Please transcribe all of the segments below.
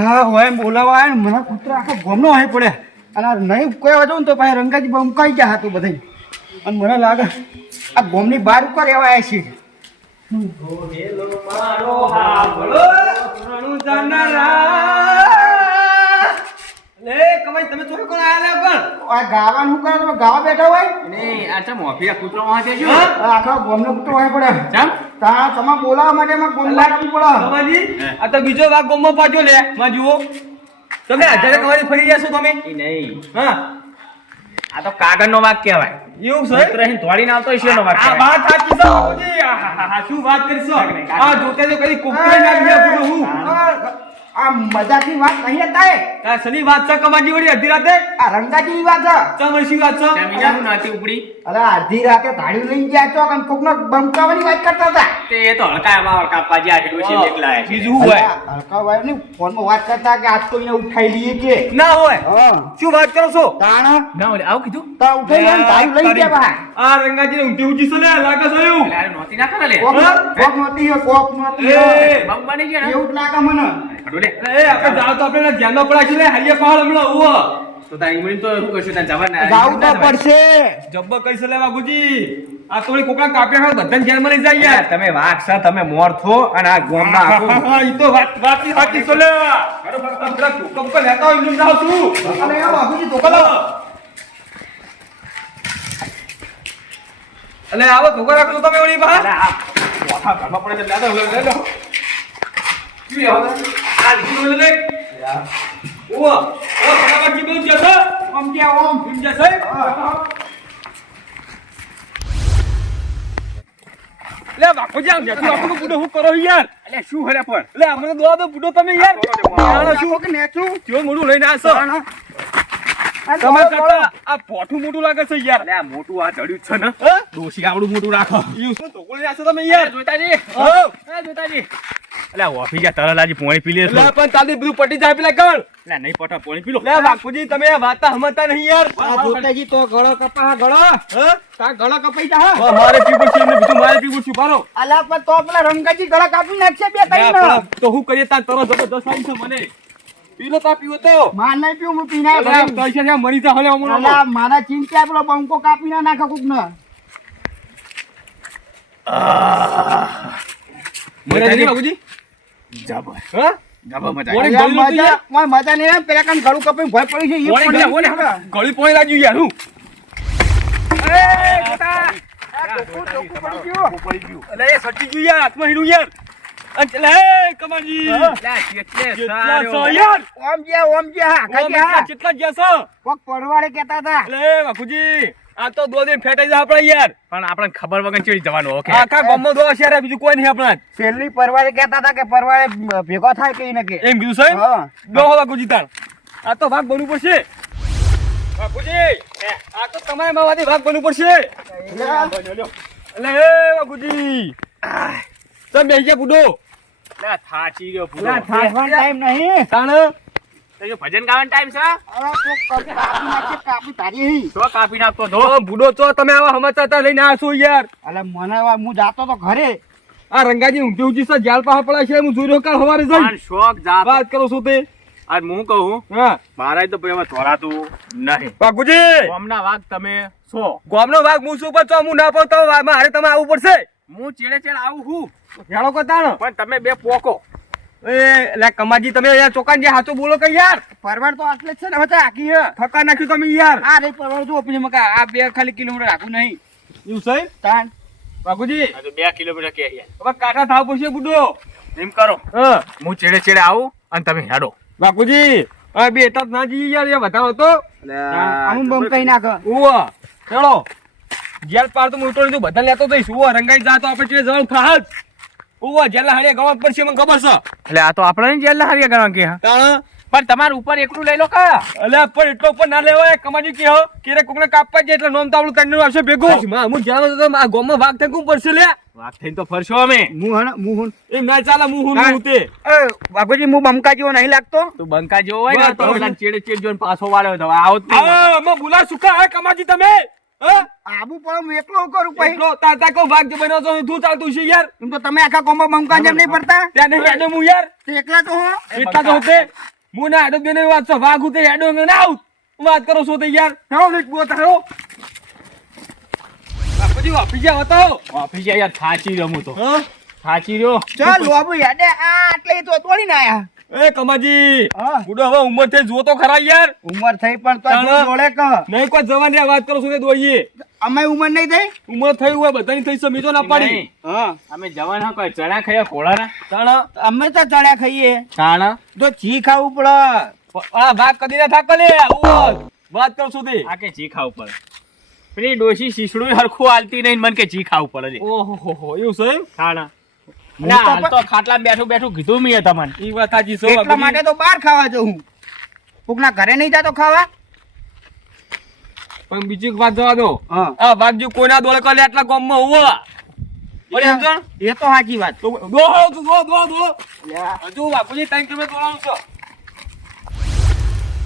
હા હોય બોલાવા આવે ને મને કૂતરા આખો ગોમનો હોય પડે અને નહીં કોઈ વાંચો ને તો પાછી રંગાજી બમકાઈ ગયા હતું બધા અને મને લાગે આ ગોમની બહાર ઉપર એવા આવ્યા છે તમે ચોખ્ખો કોણ આયા આ ગાવાનું શું કરો તમે ગાવા બેઠા હોય ને આ ચમ ઓફિયા કૂતરો વાંચે છે આખા ગોમનો કૂતરો હોય પડે ચમ તા તમે બોલાવવા માટે માં ગોમ લાગવું પડે કમાજી આ તો બીજો વાઘ ગોમમાં પાછો લે માં જુઓ તમે હજારે કમાજી ફરી ગયા છો તમે ઈ નહીં હા આ તો કાગળનો વાઘ કહેવાય એવું છે કૂતરો અહીં દોડીને આવતો હશે એનો વાઘ આ કહેવાય. વાત સાચી છે બાપુજી આહાહા, શું વાત કરશો આ જોતે તો કદી કુકરી ના ગયા પૂરો હું આ મજાકની વાત નહીં હતા આ શની વાત છે કમાજી વળી અડધી રાતે આ રંગાજીની વાત છે ચમરસી વાત છે જમીન નાતી ઉપડી અરે અડધી રાતે ધાડી લઈને ગયા છો અને કોકનો બમકાવાની વાત કરતા હતા તે એ તો હળકામાં હળકા જ્યાં છે ડોશી એકલા છે. બીજું શું હોય હલકાભાઈ ને ફોનમાં વાત કરતા કે આજ તો એને ઉઠાઈ લઈએ કે ના હોય હા શું વાત કરો છો તાણ ના ઓલે આવું કીધું તા ઉઠાઈ લઈને ધાડી લઈને ગયા બહાર આ રંગાજી ઊંધી ઊંધી છે લે લાગે છે એવું એટલે આરે નોતી ના કરે લે કોક નહોતી હે, કોક નહોતી હે. એ બંગ બની ગયા ને એવું જ લાગે મને હડો લે એ આપણે જાવ તો આપણે ધ્યાનમાં પડાશે લે હરિયા પહાડ હમણાં ઉવો તો તારી ઈમડી તો શું કરશું તાર જવાન જાવું તો પડશે જબ્બર કરી છે લે વાઘુજી આ થોડી કોકડા કાપ્યા હોય બધાને જેલમાં લઈ જાય યાર તમે વાઘ છો તમે મોર છો અને આ ગોમના આખું ઈ તો વાત સાચી છે લે બરાબર કમ લેતા હોય એમ જાવ છું અરે આ બાબુજી ધોકા લાવો. અલે આવો ધોકા રાખો છો તમે ઓલી બહાર અરે આ મોઠા ઘરમાં પડે છે દાદા લે લો કી આવો આ લીધું લે ઓ ફટાફટ જી બોલ જતો ઓમ ગયા ઓમ ભીમ જા સાહેબ લે બાપુજી આમ જતો આપણો બુડો હું કરો યાર અલે શું હરે પણ લે અમને દોવા દો બુડો તમે યાર આનો શું કે નેચું જો મોડું લઈને આવશો તમે કરતા આ પોઠું મોટું લાગે છે યાર અલે આ મોટું આ ચડ્યું છે ને હા ડોશી આવડું મોટું રાખો ઈ શું ધોકોળી આશો તમે યાર જોતાજી હો એ જોતાજી અલે ઓફી જા તરલાજી પાણી પી લે લે પણ તાલી બધું પટી જાય પેલા કણ અલે નહીં પટા પાણી પી લો લે બાપુજી તમે આ વાતા સમજતા નહીં યાર આ જોતાજી તો ગળો કપા ગળો હા તા ગળો કપાઈ જા હા મારે પીવું છે એમને બીજું મારે પીવું છે પારો અલા પણ તો પેલા રંગાજી ગળો કાપી નાખશે બે લે ત્રણ પણ તો હું કરીએ તાર તરો જબરદસ્ત આવી છે મને પીલો તા પીવો તો માર નહીં પીવું હું પીના અલે પૈસા ત્યાં મરી જા હલે હમણાં અલા મારા ચિંતા પેલો બંકો કાપી ના નાખે કોક ને મને નહીં બાપુજી જબર હા જબર મજા ઓલે અલા, ગળું તો યાર. મજા નહીં આવે. પેલા કાન ગળું કપાઈ ભય પડી છે એ ઓલે પડી ઓલે છે. ગળી પોણી લાગ્યું યાર હું એ બેટા, આ ચોખ્ખું પડી ગયું. અલે એ સટી ગયું યાર હાથમાં હીરું યાર અને લે કમાજી લે કેટલે કેટલા સારો છો યાર ઓમ જ્યાં, ઓમ જ્યાં, ઓમ કાકી હા. કેટલા ગયા છો કોક પડવાડે કહેતા હતા. અલે બાપુજી આ તો દો દિન ફેટાઈ જાય આપણે યાર પણ આપણને ખબર વગર ચડી જવાનું ઓકે આખા ગામમાં દો છે યાર બીજું કોઈ નહીં આપણા છેલ્લી પરવાડે કહેતા હતા કે પરવાડે ભેગો થાય કે ઈ ન કે. એમ કીધું સાહેબ હા. દો બાપુજી તાર આ તો ભાગ બનવું પડશે બાપુજી આ તો તમારે માવાથી ભાગ બનવું પડશે અલે એ બાપુજી તમે બેસી ગયા બુડો લે થાચી ગયો પૂરો અલા, થાકવાનો ટાઈમ નહીં. તાણ તો જો ભજન ગાવાનો ટાઈમ છે અલા, કોક કાપી નાખે, કાપી તારી હી. તો કાપી નાખતો ધો તો બુડો તો તમે આવા સમાચાર લઈને આવશો યાર અલા, મને હું જાતો તો ઘરે. આ રંગાજી ઊંધી ઊંધી છે જાળ પાસે પડ્યા છે હું જોઈ રહ્યો કાલ સવારે પણ જઈ શોખ જાત વાત કરો છો તે આજ હું કહું હા મારા તો ભાઈ હવે તોડાતું નહીં બાપુજી ગામના વાઘ તમે છો ગામનો વાઘ હું શું પણ હું ના પાઉં તો મારે તમે આવવું પડશે હું ચેડે ચેડ આવું હું હેળો કરતા ને પણ તમે બે પોકો એ લે કમાજી તમે યાર ચોકાન જે હાચું બોલો કે યાર પરવાડ તો આટલે જ છે ને હવે તો આખી હે. થકા નાખ્યું તમે યાર આ રે પરવાડ જો પેલી મકા આ 2 ખાલી કિલોમીટર આખું નહીં. એવું છે તાન બાપુજી આ તો 2 કિલોમીટર કે યાર હવે કાંઠા થાવ પડશે બુડો એમ કરો હા હું ચેડે ચેડે આવું અને તમે હેડો બાપુજી હવે બે એટલા જ ના જઈએ યાર એ વધારો તો અમુક બમ કઈ નાખ. ઉવા હેળો જેલ પાર તો હું ઉતરી દઉં બધા લેતો જઈશ ઉવા રંગાઈ જા તો આપણે ચીડે જવાનું થાજ ઉવા જેલા હાડે ગવા પડશે મને ખબર છે એટલે આ તો આપણે જેલ હારિયા કરવા કે તાણ પણ તમારું ઉપર એકલું લઈ લો કા અલ્યા પણ એટલો ઉપર ના લેવાય કમાજી કે હો કે કોકને કાપવા જાય એટલે નોમ તો આપણું તન્નું આવશે ભેગું હું જાણો તો આ ગોમમાં વાઘ થકું પડશે લે વાઘ થઈને તો ફરશો અમે મુહન એમ ના ચાલે હું હું તે એ બાપુજી હું બમકા જેવો નહીં લાગતો. તું બંકા જેવો હોય ને બસ, તો બસ. પેલા ચેડે ચેડ જોઈને પાછો વાળ્યો તો આવો જ નહીં. હા અમે બોલા સુખા હે કમાજી તમે હા આબુ પણ હું એકલો હું કરું પછી એટલો તાતા કો ભાગ જે બન્યો છો તું ચાલતું છે યાર એમ તો તમે આખા કોમમાં બંકા જેમ નહીં પડતા ત્યાં નહીં હેડો હું યાર તે એકલા તો હો એટલા તો હોતે હું ના હેડો બેને વાત છો ભાગ ઉતે હેડો ના આઉટ વાત કરો છો તે યાર હાલો એક બોત હાલો બાપુજી વાપી ગયા હતો ઓફિસ યાર થાચી રહ્યો હું તો હા થાચી રહ્યો ચાલ લોબુ યાડે આ આટલે તો તોડીને આયા એ કમાજી હા બુડો હવે ઉંમર થઈ જો તો ખરા યાર ઉંમર થઈ પણ તો ચાલો. જોડે ક નહીં કોઈ જવાન રે વાત કરો છો તે દોઈએ અમે ઉંમર નહીં થઈ ઉંમર થઈ હોય બધાની થઈ છે મીતો ના પાડી નહીં. હા અમે જવાન હા કોઈ ચણા ખાયા ખોળાના તાણા અમે તો ચડ્યા ખાઈએ ચાણા તો જી ખાવું પડે આ ભાગ કદી ના થાક લે આવું વાત કરો છો તે આ કે જી ખાવું પડે પેલી ડોશી શીશડું હરખું હાલતી નહીં મને કે જી ખાવું પડે છે ઓહો હો હો એવું છે ચાણા હું ના તો હાલ તો ખાટલામાં બેઠું બેઠું કીધું મેં તમને ઈ વાત સાચી છે એટલા માટે તો બહાર ખાવા જઉં કોકના ઘરે નહીં જાતો ખાવા પણ બીજી એક વાત જવા દો હા આ ભાગ જો કોઈના દોડે કરે આટલા ગામમાં હોવા બરાબર સમજણ એ તો સાચી વાત તો દો હજુ બાપુજી 3 કિલોમીટર દોડવાનું છે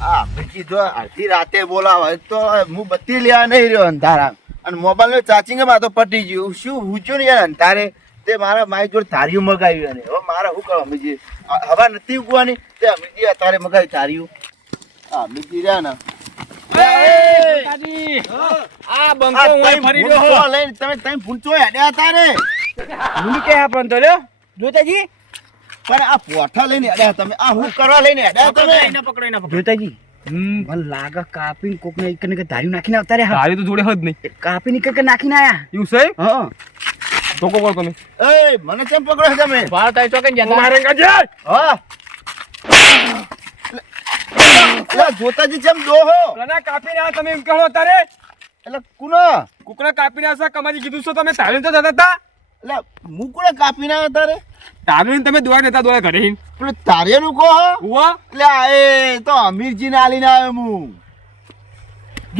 હા બીજી જો અડધી રાતે બોલાવે તો હું બત્તી લેવા નહીં રહ્યો અંધારા અને મોબાઈલ ચાર્જિંગ માં તો પટી ગયું શું પૂછ્યું ને યાર અંધારે તે મારા મારી જોડે તારીયું મગાવ્યું અને હવે મારે શું કરવા બીજી હવા નથી ઉગવાની તે બીજી અત્યારે મગાવી તારીયું હા બીજી રહ્યા ને દાદી, આ બંકો આ ઓય તઈ ફરી ભૂંચો રહ્યો લઈને તમે તઈ ભૂંચો હેડ્યા તારે ભૂલી કે પણ તો લ્યો જોતાજી પણ આ પોઠા લઈને હેડ્યા તમે આ હું કરવા લઈને હેડ્યા તમે પકડો એને પકડો જોતાજી મને લાગે કાપીને કોકને એક ને ધાર્યું નાખીને આવતા રે તારી તો જોડે હદ નહીં કાપીને એક નાખીને આયા એવું છે હા ધોકો બોલ તમે એ મને કેમ પકડો છો તમે બાર તાઈ ચોકે જતા મારે ગજે હા એટલે જોતાજી કેમ દોહો કના કાપીને આ તમે એમ કહો તારે એટલે કુના કુકડા કાપીને આ કમાજી કીધું છો તમે તાળી તો જતા હતા એટલે મુકડે કાપી ના તારે તાળી તમે દોવા નતા દોવા ઘરે હિન પેલું તારેલું કહો હો? હુઆ એટલે આ એ તો અમીરજી ને આલીને આવ્યો હું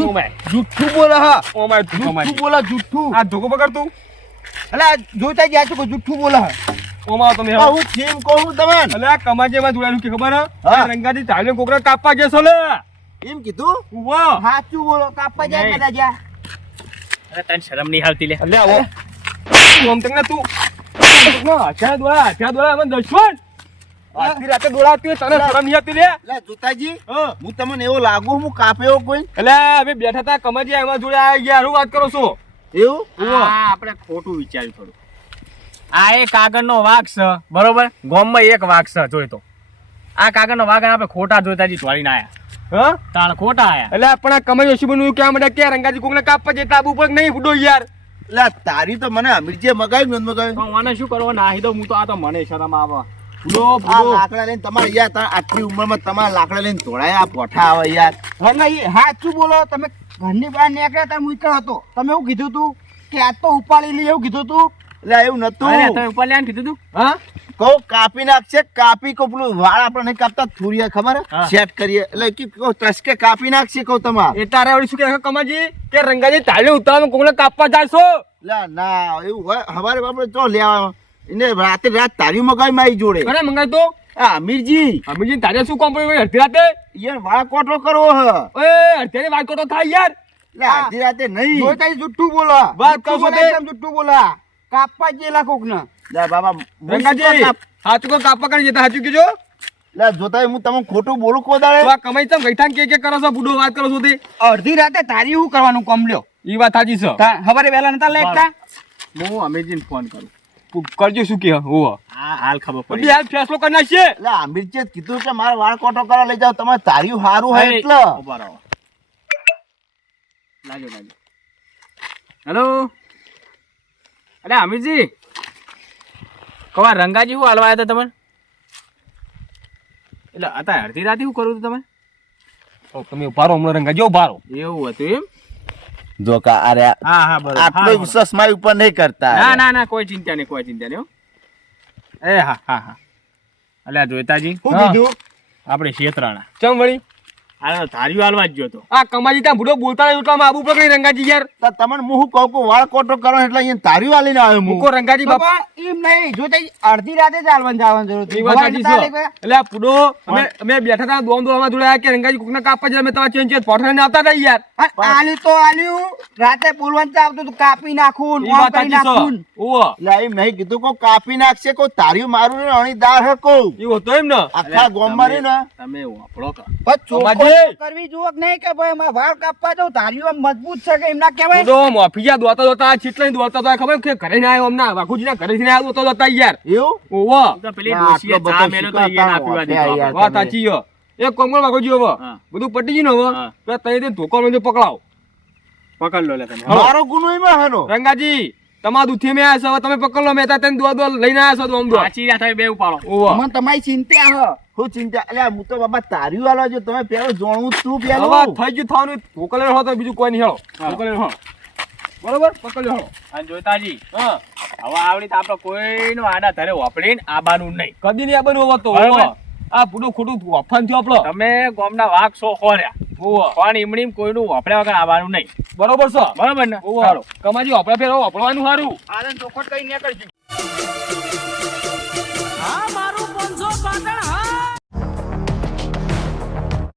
ઓ માય જુઠ્ઠું બોલે હા ઓ માય જુઠ્ઠું બોલે જુઠ્ઠું આ ધોકો પકડ તું એટલે જોતાજી આ શું જુઠ્ઠું બોલે ઓ માં તમે આ હું થીમ કહું તમે અલે આ કમાજે માં જોડાયેલું કે ખબર હા. હા રંગાજી તાળી કોકડા કાપવા જશો લે એમ કીધું હુઆ સાચું બોલો કાપવા જાય નહીં. કદાચ જા અરે તને શરમ નહીં આવતી લે અલે આવો ઓમ તંગના તું આછા દોડા મને દશમન આખી રાતે દોડાતી હોય, તને શરમ નહીં આવતી લે એટલે જોતાજી હા હું તમને એવો લાગુ હું કાપ્યો કોઈ એટલે અમે બેઠા હતા કમાજી એમાં જોડે આ ગયા શું વાત કરો છો એવું આ આપણે ખોટું વિચાર્યું થોડું આ એક કાગળનો વાઘ છે બરોબર ગામમાં એક વાઘ છે જોઈ તો આ કાગળનો વાઘ આપણે ખોટા જોતાજી ટોળીને આયા હા તાણ ખોટા આયા એટલે પણ આ કમાઈ ઓછી બનવું ક્યાં મળે કે રંગાજી કોકને કાપવા જેટલા આબુ પર નહીં ફૂટો યાર એટલે આ તારી તો મને અમીરજીએ મગાવ્યું નથી મગાવ્યું પણ મને શું કરવો નાહી દઉં હું તો આ તો મને શરમ આવે આ લાકડા લઈને તમારે યાર આટલી ઉંમરમાં તમારા લાકડા લઈને ધોળાય આ પોઠા આવે યાર રંગાઈ સાચું બોલો તમે ઘરની બહાર નીકળ્યા ત્યારે મૂક્યો હતો તમે એવું કીધું તું કે આજ તો ઉપાડી લઈ એવું કીધું તું એટલે એવું નતું અરે તમે ઉપર લ્યા કીધું તું હા કહું કાપી નાખશે કાપી કહું પેલું વાળ આપણે નહીં કાપતા થુરિયા ખબર હા. સેટ કરીએ એટલે કે કહું ટસકે કાપી નાખશે કહું તમારે એ તારે વળી શું કે કમાજી કે રંગાજી તાળી ઉતાવળ કોકને કાપવા જાય છો એટલે ના એવું હોય હવારે આપણે તો લેવા એને રાતે રાત તારી મગાવી મારી જોડે અરે મંગાઈ તો આ અમીરજી અમીજી તારે શું કામ પડ્યું અડધી રાતે યાર વાળ કોટો કરવો હ ઓય અડધી વાત કરો થાય યાર એટલે અડધી રાતે નહીં જોતાજી જુઠ્ઠું બોલો વાત કરો જુઠ્ઠું બોલે તે. એકદમ જુઠ્ઠું બોલા કાપવા જેલા કોકને લે બાબા રંગાજી હાચું કો કાપવા કરી જતા હાચું કીજો લે જોતા હું તમને ખોટું બોલું તો કોદાળે આ કમાઈ ચમ ગઈઠાન કે કરો છો બુડો વાત કરો છો તે અડધી રાતે તારી શું કરવાનું કમ લ્યો ઈ વાત સાચી છે હવારે વહેલા નતા લેખતા હું અમેજીને ફોન કરું કરજો શું કે હોવા આ હાલ ખબર બધી પડી હાલ ફેસલો કરી નાખીએ એટલે અમીરજીએ કીધું કે મારે વાળ કોટો કરવા લઈ જાવ તમારે તાર્યું સારું હોય અરે, એટલે ઉભા રહો. લાજો હેલો અરે અમીરજી કવા રંગાજી શું હાલવા આવ્યા હતા તમે એટલે અત્યારે અડધી રાતે શું કરું તમે તમે ઉભારો હમણાં રંગાજી ઉભારો એવું હતું એમ જો કા અરે હા હા બરોબર આટલો હા, વિશ્વાસ મારી ઉપર નહીં કરતા ના ના ના કોઈ ચિંતા નહીં કોઈ ચિંતા નહીં હો. એ હા હા હા અલ્યા જોઈતાજી શું હા. કીધું આપણે શેતરાણા ચમ વળી આ તો ધાર્યું હાલવા જ ગયો તો. આ કમાજી ત્યાં ભૂડો બોલતા નહીં એટલામાં આબુ પકડી રંગાજી યાર. તો તમને હું કહું કે વાળ કોટો કરો એટલે અહીંયા તારી વાલીને આવ્યો હું. મૂકો રંગાજી બાપા. બાપા એમ નહીં જો તે અડધી રાતે ચાલવાનું જવાનું જરૂર એ વાત સાચી છે. એટલે આ પૂડો અમે બેઠા હતા દોમ દોમાં જોડે કે રંગાજી કોકને કાપવા જાય અમે તમારા ચેન્જ ફોટો આવતા હતા યાર. આલ્યું તો આલ્યું રાતે બોલવાનું આવતું તું કાપી નાખું એ વાત સાચી છે. ઓવો એટલે એમ નહીં કીધું કોઈ કાપી નાખશે કોઈ તારી મારું ને અણી દાળ હે કહું. એવું હતો એમ ને. આખા ગામમાં રહ્યું ને તમે વાપરો કા. કમાજી. કરવી જુઓ કે નહીં કે ભાઈ મારા વાળ કાપવા જાઉં ધાર્યું આમ મજબૂત છે કે એમના કહેવાય પૂડો મોફીજા દોતા દોતા ચીટલા દોતા તો ખબર કે ઘરે ના આવ્યો હમણાં વાઘુજીના ઘરેથી ના આવ્યો દોતા દોતા યાર. એવું ઓવો તો પેલી ડોશીએ ચા મેલ્યો તો ઈ ના પીવા દીધો આપણે. વાત સાચી છે. એક કોમળ વાઘુજી હવે હા. બધું પટી ગયું ને હવે હા. તો તઈ તે ધોકો મને પકડાવ. પકડ લો લે તમે. મારો ગુનો એમાં હેનો. રંગાજી તમારા દુથે મેં આવ્યા છો હવે તમે પકડ લો. મેં તા તને દો લઈને આવ્યા છો તો આમ દો. સાચી વાત હોય બે ઉપાડો. ઓવો મને તમારી ચિંતા હ હું ચિંતા એટલે હું તો બાબા તારી વાળો જો તમે પેલો જોણવું તું પેલો હવે થઈ ગયું થવાનું ધોકો લઈને હો તો બીજું કોઈ નહીં હેળો. ધોકો લઈને હો. બરોબર પકડ લો. અને જોતાજી હા હવે આવડી તો આપણે કોઈનો આડા ધરે વાપરીને આબાનું નહીં. કદી નહીં આ બનવું હોત તો. બરોબર. ઓવો. આ પૂડું ખોટું વફાન થયો આપણો. તમે ગામના વાઘ છો ખોર્યા ઓવો. પણ ઈમડીમ કોઈનું વાપર્યા વગર આવવાનું નહીં. બરોબર છે. બરોબર ને ઓવો. ચાલો. કમાજી વાપરા ફેરો વાપરવાનું સારું. આનંદ ચોખટ કઈ નીકળજો